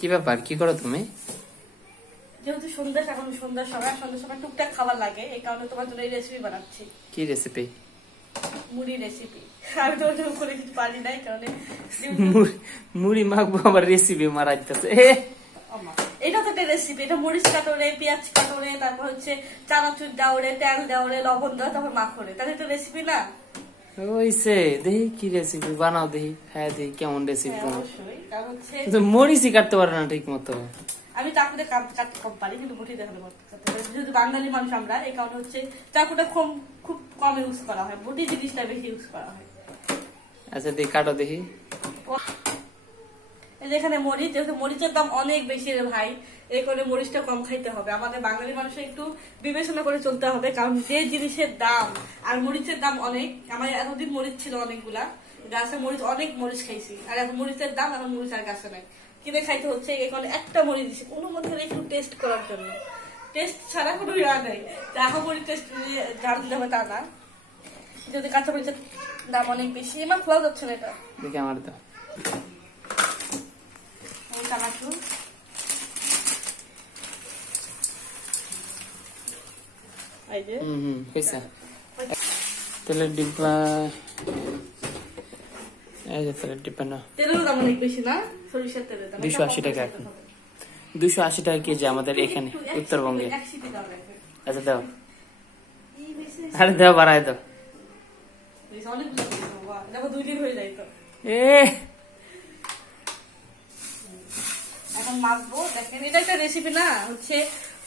কি ব্যাপার, কি করো তুমি? যেহেতু সন্ধ্যার সময় টুকটাক খাবার লাগে, এই কারণে তোমার জন্য এই রেসিপি বানাচ্ছি। কি রেসিপি? মুড়ি রেসিপি। আমি তোমার জন্য করে কিছু পারি না, এই কারণে মুড়ি মাখবো, আবার রেসিপি মারাইতেছে। এটা তো একটা রেসিপি। এটা মরিচ কাটরে, পেঁয়াজ কাটরে, তারপর হচ্ছে চানাচুর দাওরে, তেল দেওরে, লবণ দেওয়া, তারপর মাখরে। তাহলে এটা রেসিপি না? ওইসে দেখি কি রেসিপি বানাও, দেখি। হ্যাঁ দেখি কেমন রেসিপি বানাও। কারণ হচ্ছে মরিচই কাটতে পারে না ঠিক মতো। আমি চাকুটা কাটতে কম পারি, কিন্তু বটি দেখানো যেহেতু বাঙালি মানুষ আমরা, এই কারণে হচ্ছে চাকুটা খুব কম ইউজ করা হয়, বটি জিনিসটা বেশি ইউজ করা হয়। আচ্ছা দেখি কাটো দেখি। এখানে মরিচ, যেহেতু মরিচের দাম অনেক বেশি রে ভাই, এই কারণে মরিচটা কম খাইতে হবে। আমাদের বাঙালি মানুষের একটু বিবেচনা করে চলতে হবে, কারণ যে জিনিসের দাম আর মরিচের দাম অনেক। আমার এতদিন মরিচ ছিল অনেকগুলা গাছে, মরিচ অনেক মরিচ খাইছি, আর এখন মরিচের দাম, এখন মরিচ আর গাছে নাই, কিনে খাইতে হচ্ছে। এই কারণে একটা মরিচ দিচ্ছি কোনো মধ্যে একটু টেস্ট করার জন্য। টেস্ট ছাড়া কোনো ইয়া নেই, দেখা মরিচ টেস্ট ঝাড় দিতে হবে তা না। যদি কাঁচা মরিচের দাম অনেক বেশি, আমার খোলা যাচ্ছে না। এটা দেখি আমার তো চানাচুর, তেলের ডিব্বা, এই যে তেলের ডিব্বা না, তেলের দাম অনেক বেশি না, সরিষার তেলের দাম 280 টাকা। 280 টাকা কেজি আমাদের এখানে উত্তরবঙ্গে। আচ্ছা দাও, আরে দাও, বাড়ায় দাও। এখন মাখবো। দেখেন এটা একটা রেসিপি না, হচ্ছে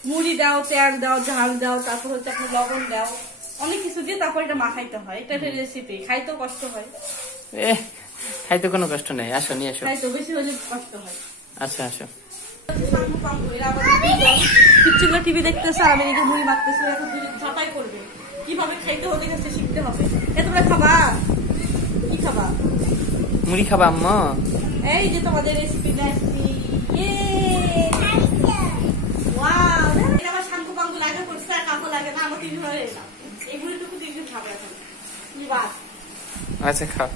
মুড়ি দাও, তেল দাও, ঝাল দাও, তারপর হচ্ছে আপনি লবণ দাও, অনেক কিছু দিয়ে তারপর এটা মাখাইতে হয়। এটা একটা রেসিপি, খাইতেও কষ্ট হয়। খাইতে কোনো কষ্ট নেই, আসো নিয়ে আসো। খাইতে বেশি হলে কষ্ট হয়। আচ্ছা আসো। টিভি দেখতেছে, আমি নিজে মুড়ি মাখতেছি, এখন ঝাঁপাই করবে কিভাবে খাইতে হবে, কাছে শিখতে হবে। তোমরা খাবা কি খাবা? মুড়ি খাবা আম্মা? এই যে তোমাদের রেসিপি আমার শাঙ্কু পাঙ্কু লাগে করছে, আর কাকু লাগে না, আমার 3 ঘরে এলাম, এগুলো টুকু 3 দিন খাবে এখন। আচ্ছা খাও।